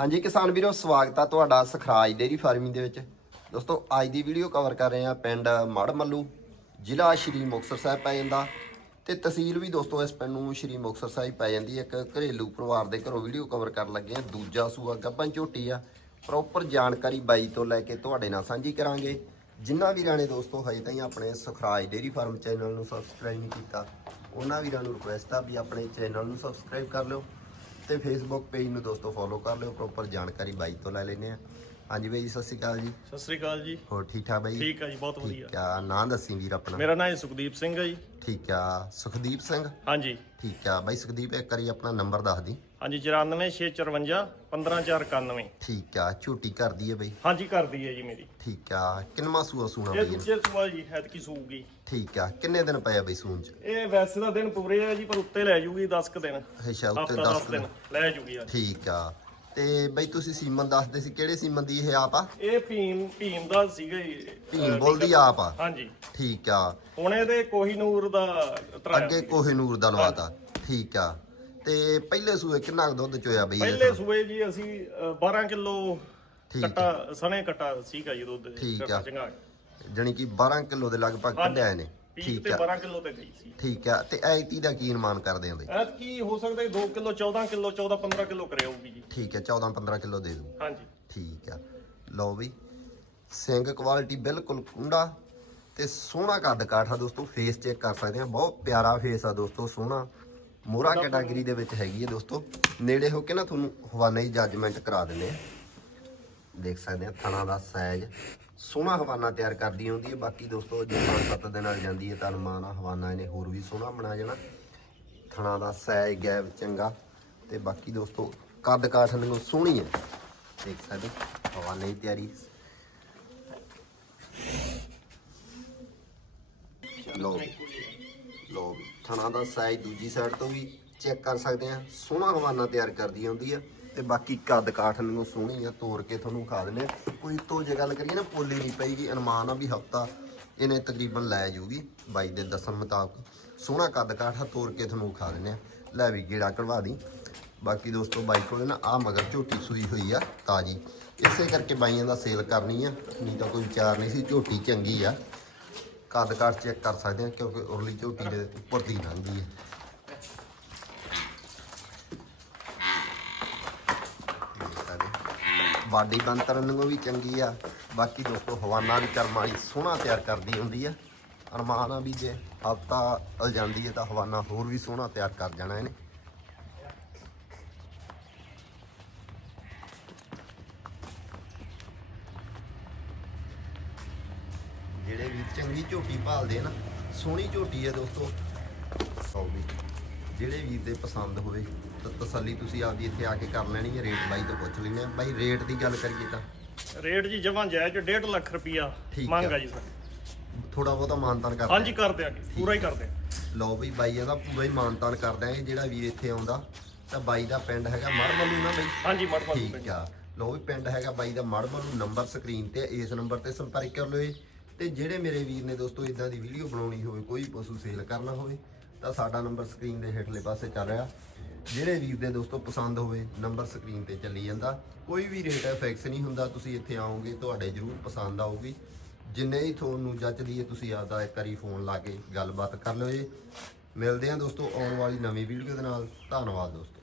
ਹਾਂਜੀ ਕਿਸਾਨ ਵੀਰੋ, ਸਵਾਗਤ ਆ ਤੁਹਾਡਾ ਸਖਰਾਜ ਡੇਰੀ ਫਾਰਮਿੰਗ ਦੇ ਵਿੱਚ। ਦੋਸਤੋ, ਅੱਜ ਦੀ ਵੀਡੀਓ ਕਵਰ ਕਰ ਰਹੇ ਆ ਪਿੰਡ ਮੜ ਮੱਲੂ, ਜ਼ਿਲ੍ਹਾ ਸ਼੍ਰੀ ਮੁਕਤਸਰ ਸਾਹਿਬ ਪੈ ਜਾਂਦਾ ਤੇ ਤਹਿਸੀਲ ਵੀ ਦੋਸਤੋ ਇਸ ਪਿੰਡ ਨੂੰ ਸ਼੍ਰੀ ਮੁਕਤਸਰ ਸਾਹਿਬ ਪੈ ਜਾਂਦੀ ਹੈ। ਇੱਕ ਘਰੇਲੂ ਪਰਿਵਾਰ ਦੇ ਘਰੋਂ ਵੀਡੀਓ ਕਵਰ ਕਰਨ ਲੱਗੇ ਆ ਦੂਜਾ ਸੂਆ ਗੱਭਣ ਝੋਟੀ ਆ। ਪ੍ਰੋਪਰ ਜਾਣਕਾਰੀ ਬਾਈ ਤੋਂ ਲੈ ਕੇ ਤੁਹਾਡੇ ਨਾਲ ਸਾਂਝੀ ਕਰਾਂਗੇ। ਜਿਨ੍ਹਾਂ ਵੀਰਾਂ ਨੇ ਦੋਸਤੋ ਹਜੇ ਤਾਈਂ ਆਪਣੇ ਸੁਖਰਾਜ ਡੇਰੀ ਫਾਰਮ ਚੈਨਲ ਨੂੰ ਸਬਸਕ੍ਰਾਈਬ ਨਹੀਂ ਕੀਤਾ, ਉਹਨਾਂ ਵੀਰਾਂ ਨੂੰ ਰਿਕੁਐਸਟ ਆ ਵੀ ਆਪਣੇ ਚੈਨਲ ਨੂੰ ਸਬਸਕ੍ਰਾਈਬ ਕਰ ਲਿਓ। ਤੇ ਫੇਸਬੁੱਕ ਪੇਜ ਨੂੰ ਦੋਸਤੋ ਫੋਲੋ ਕਰ ਲਿਓ ਪ੍ਰੋਪਰ ਜਾਣਕਾਰੀ ਬਾਈ ਤੋਂ ਲੈ ਲੈਨੇ ਆ ਹਾਂਜੀ ਬਾਈ ਜੀ, ਸਤਿ ਸ਼੍ਰੀ ਅਕਾਲ ਜੀ। ਸਤਿ ਸ੍ਰੀ ਅਕਾਲ ਜੀ। ਹੋਰ ਠੀਕ ਠਾਕ ਬਾਈ? ਠੀਕ ਆ ਜੀ ਬਹੁਤ ਵਧੀਆ। ਠੀਕ ਆ ਨਾਂ ਦੱਸੀ ਵੀਰ ਆਪਣਾ। ਮੇਰਾ ਨਾਮ ਸੁਖਦੀਪ ਸਿੰਘ ਹੈ ਜੀ। ਠੀਕ ਆ ਸੁਖਦੀਪ ਸਿੰਘ? ਹਾਂਜੀ। ਠੀਕ ਆ ਬਾਈ ਸੁਖਦੀਪ ਇੱਕ ਵਾਰੀ ਆਪਣਾ ਨੰਬਰ ਦੱਸ ਦੀ। ਹਾਂਜੀ 94654 15491 ਠੀਕ ਆ ਝੋਟੀ ਕਰਦੀ ਹੈ ਬਾਈ? ਹਾਂਜੀ ਕਰਦੀ ਹੈ ਜੀ ਮੇਰੀ। ਠੀਕ ਆ ਕਿੰਨਵਾ ਸੂਆ ਸੂਣਾ ਇਹ ਬਾਈ ਇਹਨੂੰ? ਦੂਜੇ ਸਵਾਲ ਜੀ ਐਤਕੀ ਸੂਗੀ ਠੀਕ ਆ ਕਿੰਨੇ ਦਿਨ ਪਏ ਆ ਬਾਈ ਸੂਣ ਚ? ਇਹ ਵੈਸੇ ਤਾਂ ਦਿਨ ਪੂਰੇ ਆ ਜੀ ਪਰ ਉੱਤੇ ਲੈ ਜੂਗੀ 10 ਕ ਦਿਨ। ਹੇਸ਼ਾ ਉੱਤੇ ਹਫਤਾ 10 10 ਦਿਨ ਲੈ ਜੂਗੀ ਅੱਜ ਠੀਕ ਆ ਤੇ ਬਾਈ ਤੁਸੀਂ ਸੀਮਨ ਦੱਸਦੇ ਸੀ ਕਿਹੜੇ ਸੀਮਨ ਦੀ ਇਹ ਆਪ ਆ? ਇਹ ਭੀਮ ਭੀਮ ਦਾ ਸੀਗਾ ਜੀ। ਭੀਮ ਬੋਲ ਦੀ ਆਪ ਆ? ਹਾਂਜੀ। ਠੀਕ ਆ। ਹੁਣ ਇਹਦੇ ਕੋਹੀਨੂਰ ਦਾ ਤਰਾਇਆ ਅੱਗੇ ਕੋਹਿਨੂਰ ਦਾ ਲਵਾਤਾ। ਠੀਕ ਆ ਤੇ ਪਹਿਲੇ ਸੂਏ ਕਿੰਨਾ ਕੁ ਦੁੱਧ ਚੋਇਆ ਬਈ ਇਹਦੇ ਪਹਿਲੇ ਸੂਏ ਜੀ ਅਸੀਂ ਅ, 12 ਕਿਲੋ ਠੀਕ ਆ। ਕੱਟਾ ਸਣੇ ਕੱਟਾ ਸੀਗਾ ਜੀ ਦੁੱਧ ਠੀਕ ਆ। ਚੰਗਾ। ਜਾਣੀ ਕਿ 12 ਕਿਲੋ ਦੇ ਲਗਭਗ ਕੱਢਿਆ ਇਹਨੇ। ਪੀਕ ਠੀਕ ਤੇ ਆ। 12 ਕਿਲੋ ਤੇ ਗਈ ਸੀ। ਠੀਕ ਆ। ਤੇ ਐਤੀ ਦਾ ਕੀ ਅਨੁਮਾਨ ਕਰਦੇ ਆਂ ਬਈ? ਐਤ ਕੀ ਹੋ ਸਕਦਾ 2 ਕਿਲੋ 14 ਕਿਲੋ 14 15 ਕਿਲੋ ਕਰੇ ਆਊਗੀ ਜੀ। ਠੀਕ ਹੈ 14 15 ਕਿਲੋ ਦੇ ਦੂ ਹਾਂਜੀ। ਠੀਕ ਆ। ਲਓ ਬਈ ਸਿੰਘ ਕੁਆਲਿਟੀ ਬਿਲਕੁਲ ਕੁੰਡਾ ਤੇ ਸੋਹਣਾ ਕੱਦ ਕਾਠਾ ਦੋਸਤੋ। ਫੇਸ ਚੈੱਕ ਕਰ ਸਕਦੇ ਆ। ਬਹੁਤ ਪਿਆਰਾ ਫੇਸ ਆ ਦੋਸਤੋ ਸੋਹਣਾ। ਮੋਰਾ ਕੈਟਾਗਰੀ ਦੇ ਵਿੱਚ ਹੈਗੀ ਹੈ ਦੋਸਤੋ। ਨੇੜੇ ਹੋ ਕੇ ਨਾ ਤੁਹਾਨੂੰ ਹਵਾਨੇ ਦੀ ਜੱਜਮੈਂਟ ਕਰਾ ਦਿੰਦੇ ਆ ਦੇਖ ਸਕਦੇ ਆ ਥਣਾ ਦਾ ਸਾਈਜ਼ ਸੋਹਣਾ ਹਵਾਨਾ ਤਿਆਰ ਕਰਦੀ ਹੁੰਦੀ ਹੈ। ਬਾਕੀ ਦੋਸਤੋ ਜੇ 5-7 ਦਿਨ ਨਾਲ ਜਾਂਦੀ ਹੈ ਤਾਂ ਅਨੁਮਾਨ ਆ ਹਵਾਨਾ ਇਹਨੇ ਹੋਰ ਵੀ ਸੋਹਣਾ ਬਣਾ ਜਾਣਾ। ਥਣਾ ਦਾ ਸਾਈਜ਼ ਗੈਪ ਚੰਗਾ। ਤੇ ਬਾਕੀ ਦੋਸਤੋ ਕੱਦ ਕਾਠ ਨੂੰ ਸੋਹਣੀ ਹੈ। ਦੇਖ ਸਕਦੇ ਹਵਾਨੇ ਦੀ ਤਿਆਰੀ। ਲੋ ਲੋ ਥਣਾ ਦਾ ਸਾਈਜ਼ ਦੂਜੀ ਸਾਈਡ ਤੋਂ ਵੀ ਚੈੱਕ ਕਰ ਸਕਦੇ ਆ ਸੋਹਣਾ ਹਵਾਨਾ ਤਿਆਰ ਕਰਦੀ ਹੁੰਦੀ ਆ ਤੇ ਬਾਕੀ ਕੱਦ ਕਾਠ ਨੂੰ ਸੋਹਣੀ ਆ ਤੋੜ ਕੇ ਤੁਹਾਨੂੰ ਖਾ ਦਿੰਦੇ ਆ। ਕੋਈ ਤੋਂ ਜੇ ਗੱਲ ਕਰੀਏ ਨਾ, ਪੋਲੀ ਨਹੀਂ ਪਈਗੀ, ਅਨੁਮਾਨ ਆ ਵੀ ਹਫਤਾ ਇਹਨੇ ਤਕਰੀਬਨ ਲੈ ਜੂਗੀ, ਬਾਈ ਦੇ ਦੱਸਣ ਮੁਤਾਬਕ। ਸੋਹਣਾ ਕੱਦ ਕਾਠ ਆ ਤੋੜ ਕੇ ਤੁਹਾਨੂੰ ਖਾ ਦਿੰਦੇ ਆ ਲੈ ਵੀ ਗੇੜਾ ਕਢਵਾ ਦੀ। ਬਾਕੀ ਦੋਸਤੋ, ਬਾਈ ਕੋਲੇ ਨਾ ਆ ਮਗਰ ਝੋਟੀ ਸੂਈ ਹੋਈ ਆ, ਤਾਜੀ। ਇਸੇ ਕਰਕੇ ਬਾਈਆਂ ਦਾ ਸੇਲ ਕਰਨੀ ਆ, ਨਹੀਂ ਤਾਂ ਕੋਈ ਵਿਚਾਰ ਨਹੀਂ ਸੀ, ਝੋਟੀ ਚੰਗੀ ਆ। ਕੱਦ ਕਾਠ ਚੈੱਕ ਕਰ ਸਕਦੇ ਹਾਂ, ਕਿਉਂਕਿ ਉਰਲੀ ਝੋਟੀ ਦੇ ਉੱਪਰ ਦੀ ਲੰਘਦੀ ਹੈ। ਬਾਡੀ ਬੰਤਰਨ ਨੂੰ ਵੀ ਚੰਗੀ ਆ। ਬਾਕੀ ਦੋਸਤੋ, ਹਵਾਨਾ ਵੀ ਕਰਮ ਵਾਲੀ ਸੋਹਣਾ ਤਿਆਰ ਕਰਦੀ ਹੁੰਦੀ ਆ। ਅਰਮਾਨ ਆ ਵੀ ਜੇ ਹਫਤਾ ਅਲ ਜਾਂਦੀ ਹੈ ਤਾਂ ਹਵਾਨਾ ਹੋਰ ਵੀ ਸੋਹਣਾ ਤਿਆਰ ਕਰ ਜਾਣਾ ਇਹਨੇ। ਜਿਹੜੇ ਵੀ ਚੰਗੀ ਝੋਟੀ ਭਾਲਦੇ ਨਾ ਸੋਹਣੀ ਝੋਟੀ ਹੈ ਦੋਸਤੋ। ਵੀ ਜਿਹੜੇ ਵੀਰ ਦੇ ਪਸੰਦ ਹੋਵੇ ਤਾਂ ਤਸੱਲੀ ਤੁਸੀਂ ਆਪਦੀ ਇੱਥੇ ਆ ਕੇ ਕਰ ਲੈਣੀ ਹੈ ਰੇਟ ਬਾਈ ਤੋਂ ਪੁੱਛ ਲੈਣੇ ਬਾਈ ਰੇਟ ਦੀ ਗੱਲ ਕਰੀਏ ਤਾਂ। ਰੇਟ ਜੀ ਜਮਾਂ ਜਾਇਜ਼ 1.5 ਲੱਖ ਰੁਪਿਆ ਆ। ਮੰਗਾ ਜੀ ਸਰ। ਥੋੜਾ ਬਹੁਤਾ ਮਾਨਤਾਨ ਕਰ ਹਾਂਜੀ ਕਰ ਦਿਆਂਗੇ ਪੂਰਾ ਹੀ ਕਰ ਦਿਆਂਗੇ ਲਓ ਬਈ ਬਾਈ ਇਹਦਾ ਪੂਰਾ ਹੀ ਮਾਨਤਾਨ ਕਰ ਦਿਆਂਗੇ ਜਿਹੜਾ ਵੀਰ ਇੱਥੇ ਆਉਂਦਾ ਤਾਂ ਬਾਈ ਦਾ ਪਿੰਡ ਹੈਗਾ ਮੜਮਲੂ ਨਾ ਬਈ? ਹਾਂਜੀ ਮੜਮਾ ਠੀਕ ਆ। ਲਓ ਵੀ ਪਿੰਡ ਹੈਗਾ ਬਾਈ ਦਾ ਮੜਮਲੂ ਨੰਬਰ ਸਕਰੀਨ ਤੇ ਇਸ ਨੰਬਰ ਤੇ ਸੰਪਰਕ ਕਰ ਲਿਓ ਜੀ। ਤੇ ਜਿਹੜੇ ਮੇਰੇ ਵੀਰ ਨੇ ਦੋਸਤੋ, ਇਦਾਂ ਦੀ ਵੀਡੀਓ ਬਣਾਉਣੀ ਹੋਵੇ, ਕੋਈ ਪਸ਼ੂ ਸੇਲ ਕਰਨਾ ਹੋਵੇ, ਤਾਂ ਸਾਡਾ ਨੰਬਰ ਸਕਰੀਨ ਦੇ ਹੇਠਲੇ ਪਾਸੇ ਚੱਲ ਰਿਹਾ। ਜਿਹੜੇ ਵੀਰ ਦੇ ਦੋਸਤੋ ਪਸੰਦ ਹੋਵੇ ਨੰਬਰ ਸਕਰੀਨ ਤੇ ਚੱਲੀ ਜਾਂਦਾ। ਕੋਈ ਵੀ ਰੇਟ ਹੈ ਫਿਕਸ ਨਹੀਂ ਹੁੰਦਾ, ਤੁਸੀਂ ਇੱਥੇ ਆਓਗੇ, ਤੁਹਾਡੇ ਜ਼ਰੂਰ ਪਸੰਦ ਆਊਗੀ। ਜਿੰਨੇ ਹੀ ਤੁਹਾਨੂੰ ਜੱਚਦੀ ਹੈ ਤੁਸੀਂ ਆਪਦਾ ਇੱਕ ਵਾਰੀ ਫੋਨ ਲਾ ਕੇ ਗੱਲਬਾਤ ਕਰ ਲਿਓ ਜੀ। ਮਿਲਦੇ ਹਾਂ ਦੋਸਤੋ ਆਉਣ ਵਾਲੀ ਨਵੀਂ ਵੀਡੀਓ ਦੇ ਨਾਲ। ਧੰਨਵਾਦ ਦੋਸਤੋ।